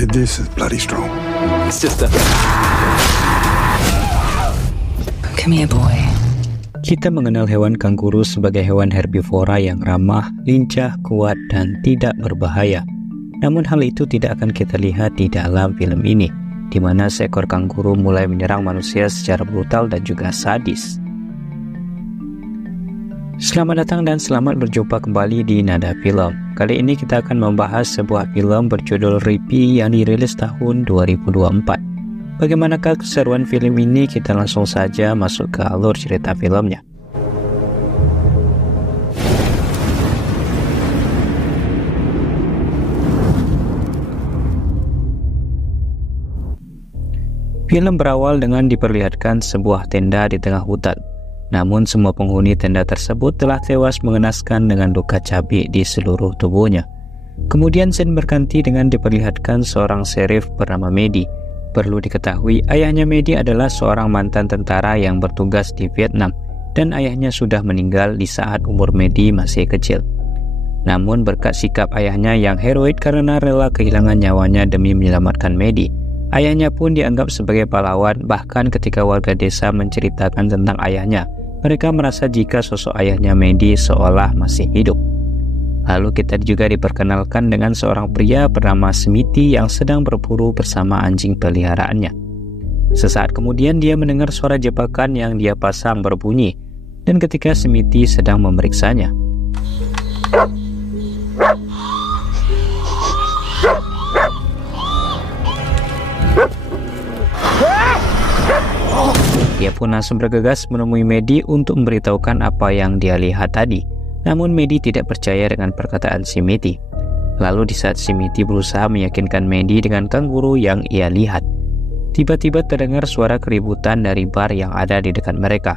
decided this is bloody strong. It's just a... Come here, boy. Kita mengenal hewan kanguru sebagai hewan herbivora yang ramah, lincah, kuat, dan tidak berbahaya. Namun hal itu tidak akan kita lihat di dalam film ini, di mana seekor kanguru mulai menyerang manusia secara brutal dan juga sadis. Selamat datang dan selamat berjumpa kembali di Nada Film. Kali ini kita akan membahas sebuah film berjudul Rippy yang dirilis tahun 2024. Bagaimanakah keseruan film ini? Kita langsung saja masuk ke alur cerita filmnya. Film berawal dengan diperlihatkan sebuah tenda di tengah hutan. Namun semua penghuni tenda tersebut telah tewas mengenaskan dengan luka cabik di seluruh tubuhnya. Kemudian scene berganti dengan diperlihatkan seorang sheriff bernama Maddie. Perlu diketahui, ayahnya Maddie adalah seorang mantan tentara yang bertugas di Vietnam, dan ayahnya sudah meninggal di saat umur Maddie masih kecil. Namun berkat sikap ayahnya yang heroik karena rela kehilangan nyawanya demi menyelamatkan Maddie, ayahnya pun dianggap sebagai pahlawan. Bahkan ketika warga desa menceritakan tentang ayahnya, mereka merasa jika sosok ayahnya Maddie seolah masih hidup. Lalu kita juga diperkenalkan dengan seorang pria bernama Smithy yang sedang berburu bersama anjing peliharaannya. Sesaat kemudian dia mendengar suara jebakan yang dia pasang berbunyi, dan ketika Smithy sedang memeriksanya, dia pun langsung bergegas menemui Maddie untuk memberitahukan apa yang dia lihat tadi. Namun Maddie tidak percaya dengan perkataan Smithy. Lalu di saat Smithy berusaha meyakinkan Maddie dengan kanguru yang ia lihat, tiba-tiba terdengar suara keributan dari bar yang ada di dekat mereka.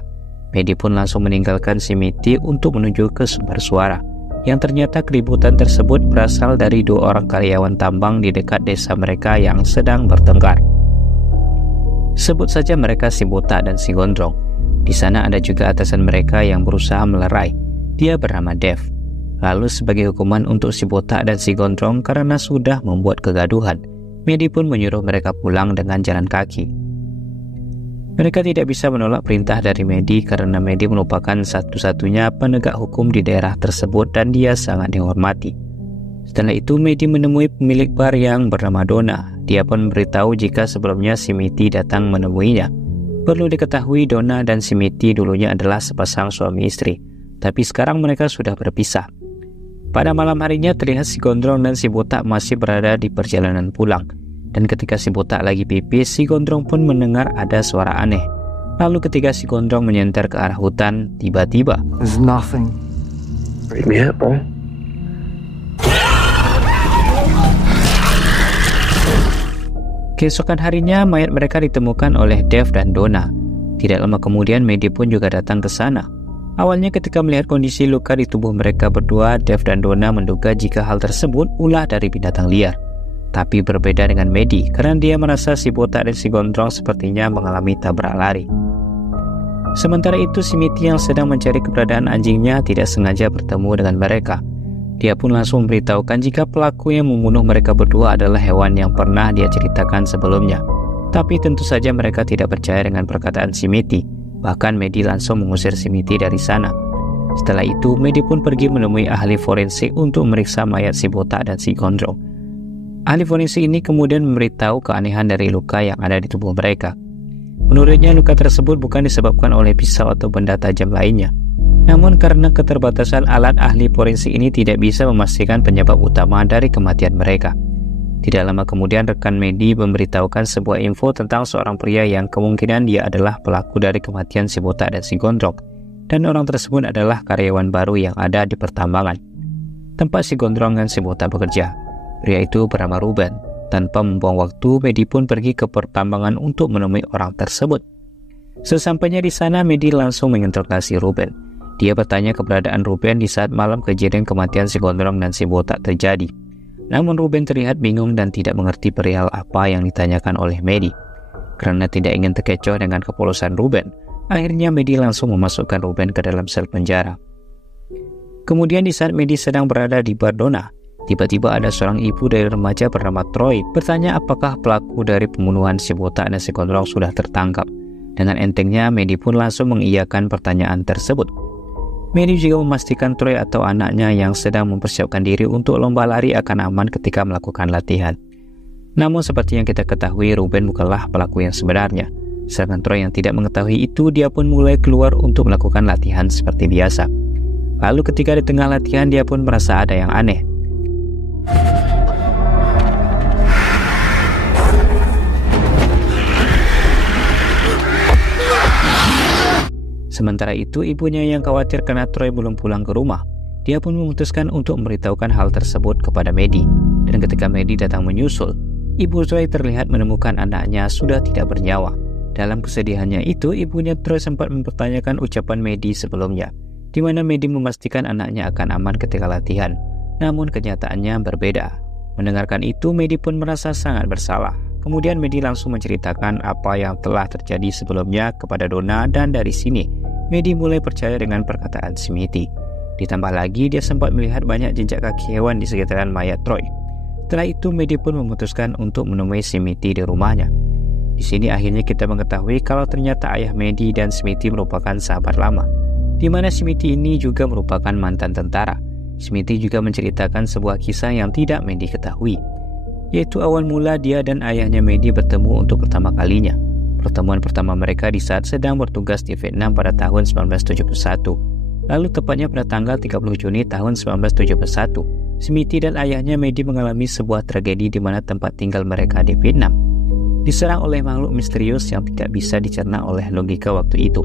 Maddie pun langsung meninggalkan Smithy untuk menuju ke sumber suara, yang ternyata keributan tersebut berasal dari dua orang karyawan tambang di dekat desa mereka yang sedang bertengkar. Sebut saja mereka si botak dan si gondrong. Di sana ada juga atasan mereka yang berusaha melerai. Dia bernama Dev. Lalu sebagai hukuman untuk si botak dan si gondrong karena sudah membuat kegaduhan, Maddie pun menyuruh mereka pulang dengan jalan kaki. Mereka tidak bisa menolak perintah dari Maddie karena Maddie merupakan satu-satunya penegak hukum di daerah tersebut dan dia sangat dihormati. Setelah itu Maddie menemui pemilik bar yang bernama Donna. Dia pun memberitahu jika sebelumnya Smithy datang menemuinya. Perlu diketahui Donna dan Smithy dulunya adalah sepasang suami istri, tapi sekarang mereka sudah berpisah. Pada malam harinya terlihat si gondrong dan si botak masih berada di perjalanan pulang. Dan ketika si botak lagi pipis, si gondrong pun mendengar ada suara aneh. Lalu ketika si gondrong menyenter ke arah hutan, tiba-tiba There's nothing. Break me up, bro. keesokan harinya mayat mereka ditemukan oleh Dev dan Donna. Tidak lama kemudian Maddie pun juga datang ke sana. Awalnya ketika melihat kondisi luka di tubuh mereka berdua, Dev dan Donna menduga jika hal tersebut ulah dari binatang liar. Tapi berbeda dengan Maddie, karena dia merasa si botak dan si gondrong sepertinya mengalami tabrak lari. Sementara itu Smithy yang sedang mencari keberadaan anjingnya tidak sengaja bertemu dengan mereka. Dia pun langsung memberitahukan jika pelaku yang membunuh mereka berdua adalah hewan yang pernah dia ceritakan sebelumnya. Tapi tentu saja mereka tidak percaya dengan perkataan Smithy. Bahkan Maddie langsung mengusir Smithy dari sana. Setelah itu Maddie pun pergi menemui ahli forensik untuk memeriksa mayat si botak dan si gondrong. Ahli forensik ini kemudian memberitahu keanehan dari luka yang ada di tubuh mereka. Menurutnya luka tersebut bukan disebabkan oleh pisau atau benda tajam lainnya. Namun karena keterbatasan alat, ahli forensik ini tidak bisa memastikan penyebab utama dari kematian mereka. Tidak lama kemudian rekan Maddie memberitahukan sebuah info tentang seorang pria yang kemungkinan dia adalah pelaku dari kematian si botak dan si gondrong. Dan orang tersebut adalah karyawan baru yang ada di pertambangan tempat si gondrong dan si botak bekerja. Pria itu bernama Ruben. Tanpa membuang waktu, Maddie pun pergi ke pertambangan untuk menemui orang tersebut. Sesampainya di sana, Maddie langsung menginterogasi Ruben. Dia bertanya keberadaan Ruben di saat malam kejadian kematian si gondrong dan si botak terjadi. Namun Ruben terlihat bingung dan tidak mengerti perihal apa yang ditanyakan oleh Maddie. Karena tidak ingin terkecoh dengan kepolosan Ruben, akhirnya Maddie langsung memasukkan Ruben ke dalam sel penjara. Kemudian di saat Maddie sedang berada di bar Donna, Tiba-tiba ada seorang ibu dari remaja bernama Troy bertanya apakah pelaku dari pembunuhan si botak dan si gondrong sudah tertangkap. Dengan entengnya, Maddie pun langsung mengiyakan pertanyaan tersebut. Maddie juga memastikan Troy atau anaknya yang sedang mempersiapkan diri untuk lomba lari akan aman ketika melakukan latihan. Namun seperti yang kita ketahui, Ruben bukanlah pelaku yang sebenarnya. Sedangkan Troy yang tidak mengetahui itu, dia pun mulai keluar untuk melakukan latihan seperti biasa. Lalu ketika di tengah latihan, dia pun merasa ada yang aneh. Sementara itu, ibunya yang khawatir karena Troy belum pulang ke rumah. Dia pun memutuskan untuk memberitahukan hal tersebut kepada Maddie. Dan ketika Maddie datang menyusul, ibu Troy terlihat menemukan anaknya sudah tidak bernyawa. Dalam kesedihannya itu, ibunya Troy sempat mempertanyakan ucapan Maddie sebelumnya, di mana Maddie memastikan anaknya akan aman ketika latihan. Namun kenyataannya berbeda. Mendengarkan itu, Maddie pun merasa sangat bersalah. Kemudian Maddie langsung menceritakan apa yang telah terjadi sebelumnya kepada Donna, dan dari sini Maddie mulai percaya dengan perkataan Smithy. Ditambah lagi dia sempat melihat banyak jejak kaki hewan di sekitaran mayat Troy. Setelah itu Maddie pun memutuskan untuk menemui Smithy di rumahnya. Di sini akhirnya kita mengetahui kalau ternyata ayah Maddie dan Smithy merupakan sahabat lama, di mana Smithy ini juga merupakan mantan tentara. Smithy juga menceritakan sebuah kisah yang tidak Maddie ketahui, yaitu awal mula dia dan ayahnya Maddie bertemu untuk pertama kalinya. Pertemuan pertama mereka di saat sedang bertugas di Vietnam pada tahun 1971. Lalu tepatnya pada tanggal 30 Juni tahun 1971, Smithy dan ayahnya Maddie mengalami sebuah tragedi di mana tempat tinggal mereka di Vietnam diserang oleh makhluk misterius yang tidak bisa dicerna oleh logika waktu itu.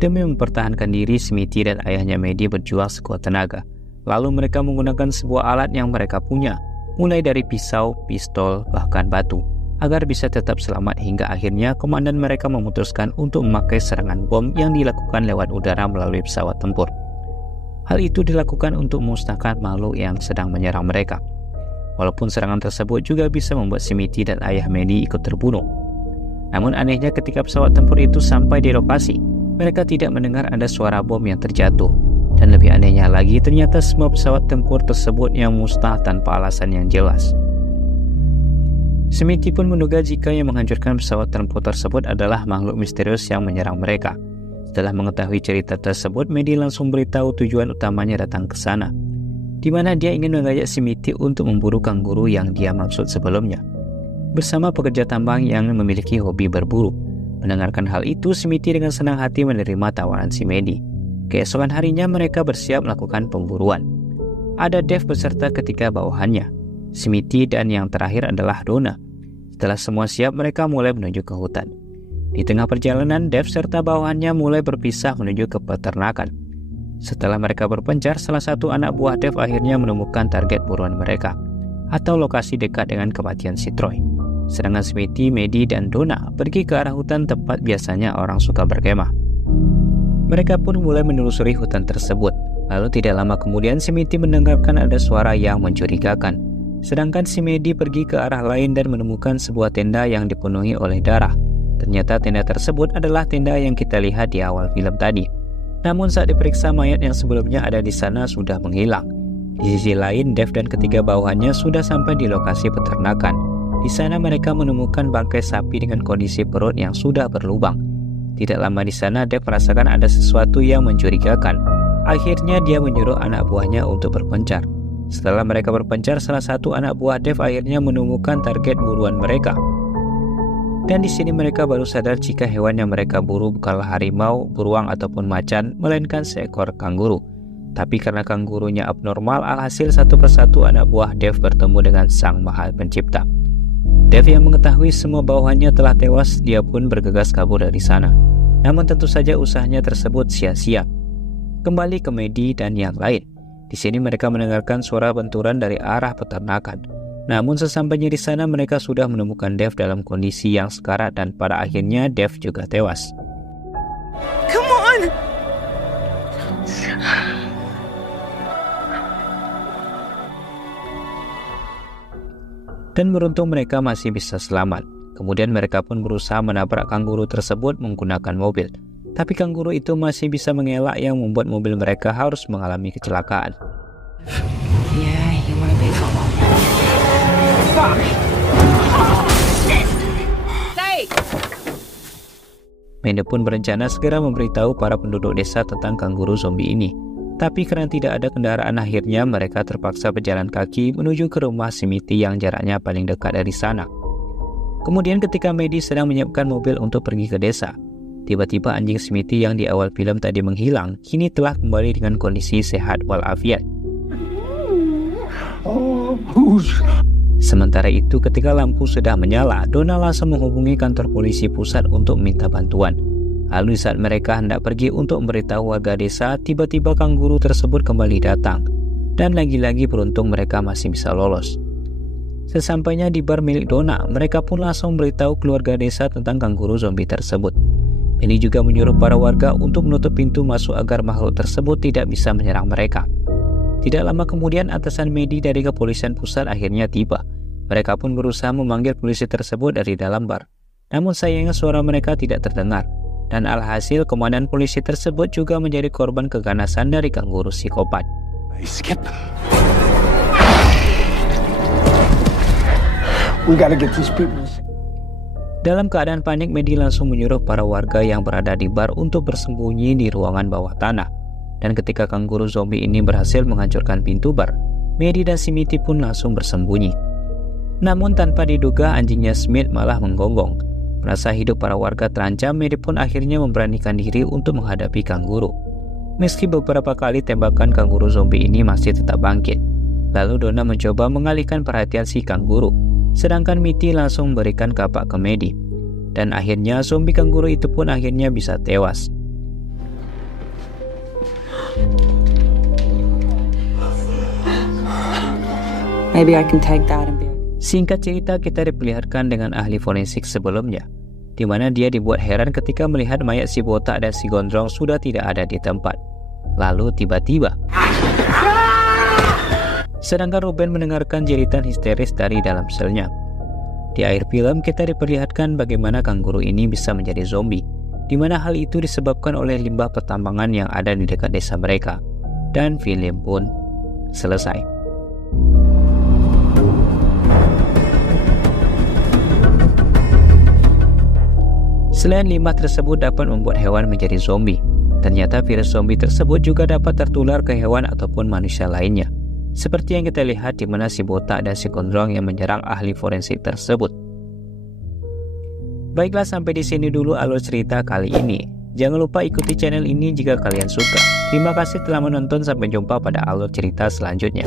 Demi mempertahankan diri, Smithy dan ayahnya Maddie berjuang sekuat tenaga. Lalu mereka menggunakan sebuah alat yang mereka punya, mulai dari pisau, pistol, bahkan batu, agar bisa tetap selamat hingga akhirnya komandan mereka memutuskan untuk memakai serangan bom yang dilakukan lewat udara melalui pesawat tempur. Hal itu dilakukan untuk memusnahkan makhluk yang sedang menyerang mereka. Walaupun serangan tersebut juga bisa membuat Smithy dan ayah Maddie ikut terbunuh. Namun anehnya ketika pesawat tempur itu sampai di lokasi, mereka tidak mendengar ada suara bom yang terjatuh. Dan lebih anehnya lagi, ternyata semua pesawat tempur tersebut yang musnah tanpa alasan yang jelas. Smithy pun menduga jika yang menghancurkan pesawat tempur tersebut adalah makhluk misterius yang menyerang mereka. Setelah mengetahui cerita tersebut, Maddie langsung beritahu tujuan utamanya datang ke sana, di mana dia ingin mengajak Smithy untuk memburu kanguru yang dia maksud sebelumnya, bersama pekerja tambang yang memiliki hobi berburu. Mendengarkan hal itu, Smithy dengan senang hati menerima tawaran si Maddie. Keesokan harinya mereka bersiap melakukan pemburuan. Ada Dave beserta ketiga bawahannya, Smithy, dan yang terakhir adalah Donna. Setelah semua siap, mereka mulai menuju ke hutan. Di tengah perjalanan, Dave serta bawahannya mulai berpisah menuju ke peternakan. Setelah mereka berpencar, salah satu anak buah Dave akhirnya menemukan target buruan mereka, atau lokasi dekat dengan kematian si Troy. Sedangkan Smithy, Maddie, dan Donna pergi ke arah hutan tempat biasanya orang suka berkemah. Mereka pun mulai menelusuri hutan tersebut. Lalu tidak lama kemudian Smithy mendengarkan ada suara yang mencurigakan. Sedangkan si Maddie pergi ke arah lain dan menemukan sebuah tenda yang dipenuhi oleh darah. Ternyata tenda tersebut adalah tenda yang kita lihat di awal film tadi. Namun saat diperiksa, mayat yang sebelumnya ada di sana sudah menghilang. Di sisi lain, Dave dan ketiga bawahannya sudah sampai di lokasi peternakan. Di sana mereka menemukan bangkai sapi dengan kondisi perut yang sudah berlubang. Tidak lama di sana, Dave merasakan ada sesuatu yang mencurigakan. Akhirnya dia menyuruh anak buahnya untuk berpencar. Setelah mereka berpencar, salah satu anak buah Dave akhirnya menemukan target buruan mereka. Dan di sini mereka baru sadar jika hewan yang mereka buru bukanlah harimau, beruang ataupun macan, melainkan seekor kanguru. Tapi karena kangurunya abnormal, alhasil satu persatu anak buah Dave bertemu dengan Sang Maha Pencipta. Dave yang mengetahui semua bawahannya telah tewas, dia pun bergegas kabur dari sana. Namun tentu saja usahanya tersebut sia-sia. Kembali ke Maddie dan yang lain. Di sini mereka mendengarkan suara benturan dari arah peternakan. Namun sesampainya di sana mereka sudah menemukan Dave dalam kondisi yang sekarat dan pada akhirnya Dave juga tewas. Come on! Dan beruntung mereka masih bisa selamat. Kemudian mereka pun berusaha menabrak kanguru tersebut menggunakan mobil. Tapi kanguru itu masih bisa mengelak yang membuat mobil mereka harus mengalami kecelakaan. Yeah, you want a big Mandy pun berencana segera memberitahu para penduduk desa tentang kanguru zombie ini. Tapi karena tidak ada kendaraan, akhirnya mereka terpaksa berjalan kaki menuju ke rumah Smithy yang jaraknya paling dekat dari sana. Kemudian ketika Mandy sedang menyiapkan mobil untuk pergi ke desa, tiba-tiba anjing Smithy yang di awal film tadi menghilang, kini telah kembali dengan kondisi sehat walafiat. Sementara itu, ketika lampu sudah menyala, Donna langsung menghubungi kantor polisi pusat untuk meminta bantuan. Lalu saat mereka hendak pergi untuk memberitahu warga desa, tiba-tiba kanguru tersebut kembali datang. Dan lagi-lagi beruntung mereka masih bisa lolos. Sesampainya di bar milik Donna, mereka pun langsung memberitahu keluarga desa tentang kanguru zombie tersebut. Mandy juga menyuruh para warga untuk menutup pintu masuk agar makhluk tersebut tidak bisa menyerang mereka. Tidak lama kemudian, atasan Mandy dari kepolisian pusat akhirnya tiba. Mereka pun berusaha memanggil polisi tersebut dari dalam bar. Namun sayangnya suara mereka tidak terdengar. Dan alhasil komandan polisi tersebut juga menjadi korban keganasan dari kanguru psikopat. Hey, Skip. We gotta get these people. Dalam keadaan panik, Mandy langsung menyuruh para warga yang berada di bar untuk bersembunyi di ruangan bawah tanah. Dan ketika kanguru zombie ini berhasil menghancurkan pintu bar, Mandy dan Smithy pun langsung bersembunyi. Namun tanpa diduga, anjingnya Smith malah menggonggong. Merasa hidup para warga terancam, Mandy pun akhirnya memberanikan diri untuk menghadapi kanguru. Meski beberapa kali tembakan kanguru zombie ini masih tetap bangkit. Lalu Donna mencoba mengalihkan perhatian si kanguru, sedangkan Mitty langsung memberikan kapak ke Mandy. Dan akhirnya zombie kanguru itu pun akhirnya bisa tewas. Maybe I can take that and be... Singkat cerita, kita diperlihatkan dengan ahli forensik sebelumnya, di mana dia dibuat heran ketika melihat mayat si botak dan si gondrong sudah tidak ada di tempat. Lalu tiba-tiba, sedangkan Ruben mendengarkan jeritan histeris dari dalam selnya. Di akhir film, kita diperlihatkan bagaimana kanguru ini bisa menjadi zombie, di mana hal itu disebabkan oleh limbah pertambangan yang ada di dekat desa mereka. Dan film pun selesai. Selain limbah tersebut dapat membuat hewan menjadi zombie, ternyata virus zombie tersebut juga dapat tertular ke hewan ataupun manusia lainnya. Seperti yang kita lihat di mana si botak dan si gondrong yang menyerang ahli forensik tersebut. Baiklah, sampai di sini dulu alur cerita kali ini. Jangan lupa ikuti channel ini jika kalian suka. Terima kasih telah menonton, sampai jumpa pada alur cerita selanjutnya.